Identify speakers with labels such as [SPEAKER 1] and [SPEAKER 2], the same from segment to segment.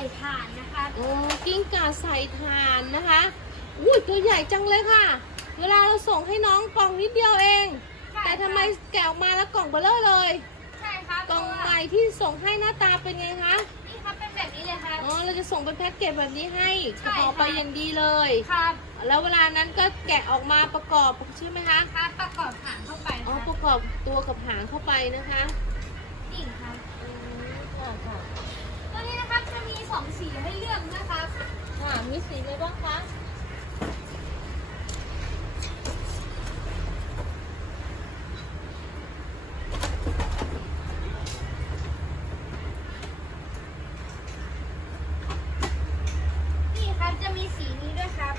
[SPEAKER 1] ส่ถ่านนะคะ
[SPEAKER 2] โอ้กิ้งก่าใส่ถ่านนะคะอุ้ยตัวใหญ่จังเลยค่ะ เวลาเราส่งให้น้องกล่องนิดเดียวเอง
[SPEAKER 1] ใช่
[SPEAKER 2] แต่ทำไม
[SPEAKER 1] ค่ะ
[SPEAKER 2] แกะออกมาแล้วกล่องเบลเลอร์เลย
[SPEAKER 1] ใช่ครับ
[SPEAKER 2] กล่อง
[SPEAKER 1] เพราะ
[SPEAKER 2] ให
[SPEAKER 1] ว่า
[SPEAKER 2] ม่ที่ส่งให้หน้าตาเป็นไงคะ
[SPEAKER 1] นี่ครับเป็นแบบนี้เลยครับ
[SPEAKER 2] อ๋อ เราจะส่งเป็นแพ็กเกจแบบนี้ให้
[SPEAKER 1] ใช่
[SPEAKER 2] ห่อไป
[SPEAKER 1] ค่ะ
[SPEAKER 2] อย่างดีเลย
[SPEAKER 1] ครับ
[SPEAKER 2] แล้วเวลานั้นก็แกะออกมาประกอบใช่ไหมคะ
[SPEAKER 1] ครับประกอบหางเข้าไป
[SPEAKER 2] อ๋อ
[SPEAKER 1] ค
[SPEAKER 2] ป
[SPEAKER 1] รับ
[SPEAKER 2] ระกอบตัวกับหางเข้าไปนะคะ
[SPEAKER 1] นี่ครับ
[SPEAKER 2] อืมค่ะค่ะ
[SPEAKER 1] ตัวนี้นะครับจะมีสองสีให้เลือกนะครับ
[SPEAKER 2] ค่ะ มีสีอะไรบ้างคะ
[SPEAKER 1] นี่ครับจะมีสีนี้ด้วยครับ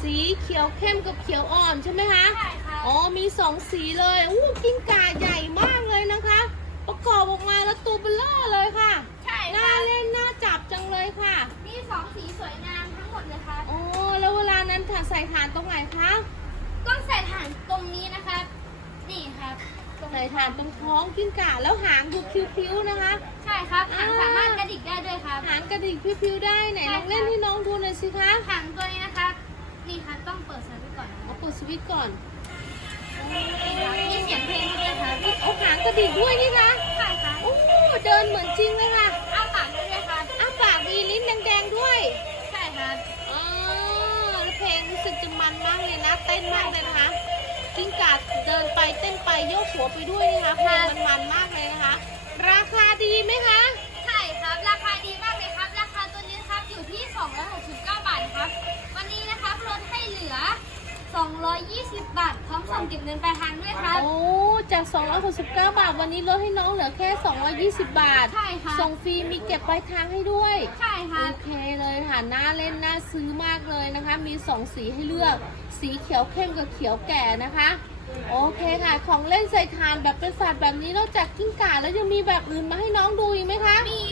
[SPEAKER 2] สีเขียวเข้มกับเขียวอ่อนใช่ไหมคะ
[SPEAKER 1] ใช่ครับ
[SPEAKER 2] อ๋อ มีสองสีเลย อู้กิ้งก่าใหญ่มากเลยนะคะ ประกอบออกมาแล้วตัวเบลอเลยค่ะ
[SPEAKER 1] ใช่ค
[SPEAKER 2] น่า
[SPEAKER 1] รับ
[SPEAKER 2] เล่นน่าจับจังเลยค่ะ
[SPEAKER 1] มีสองสีสวยงามทั้งหมดเลยครับ
[SPEAKER 2] อ๋อแล้วเวลานั้นถ่านใส่ถ่านตรงไหนคะ
[SPEAKER 1] ต้องใส่ถ่านตรงนี้นะครับนี่ครับตรง
[SPEAKER 2] ใส่ถ่านตรงท้องกิ้งก่าแล้วหางดูพิ้วๆนะคะ
[SPEAKER 1] ใช่ครับหาง
[SPEAKER 2] อ่า
[SPEAKER 1] สามารถกระดิกได้ด้วยครับ
[SPEAKER 2] หางกระดิกพิ้วๆได้ไหน
[SPEAKER 1] ใช่
[SPEAKER 2] ลองเล่น
[SPEAKER 1] ค่ะ
[SPEAKER 2] ให้น้องดูหน่อยสิคะ
[SPEAKER 1] หางตัวนี้นะครับนี่ครับต้องเปิดสวิตช์ก่อนนะครั
[SPEAKER 2] เอา
[SPEAKER 1] บ
[SPEAKER 2] เปิดสวิตช์ก่อน
[SPEAKER 1] นี่ครับมีเสียงเพลงด้วยครับ
[SPEAKER 2] เอาหางกระดิกด้วยนี่คะ
[SPEAKER 1] ใช่ครับ
[SPEAKER 2] โอ้เดินเหมือนจริงเลยค่ะ
[SPEAKER 1] อ้าปากด้วยครับ
[SPEAKER 2] อ้าปากมีลิ้นแดงๆด้วย
[SPEAKER 1] ใช่ครับ
[SPEAKER 2] อ๋อแล้วเพลงรู้ สึกจะมันมากเลยนะ เต้นมากเลยนะคะกิ้งก่าเดินไปเต้นไปโยกหัวไปด้วยนะคะเพลงมันมันมากเลยนะคะ ราคาดีไหมคะ
[SPEAKER 1] ใช่ครับ ราคาดีมากเลยครับ ราคาตัวนี้ครับอยู่ที่ 269 บาทครับ วันนี้นะครับลดให้เหลือ 220 บาท พร้อมส่งเก็บเงินปลายทางด้วยครับ
[SPEAKER 2] โอ้ จาก 269 บาท วันนี้ลดให้น้องเหลือแค่ 220 บาท
[SPEAKER 1] ใช่ค่ะ
[SPEAKER 2] ส่งฟรีมีเก็บปลายทางให้ด้วย
[SPEAKER 1] ใช่ค
[SPEAKER 2] โอ
[SPEAKER 1] รับ
[SPEAKER 2] เคเลย ค่ะน่าเล่นน่าซื้อมากเลยนะคะ มี 2 สีให้เลือก สีเขียวเข้มกับเขียวแก่นะคะ โอเคค่ะ ของเล่นใส่ทานแบบเป็นสัตว์แบบนี้นอกจากกิ้งก่าแล้วยังมีแบบอื่นมาให้น้องดูอีกไหมคะ
[SPEAKER 1] มี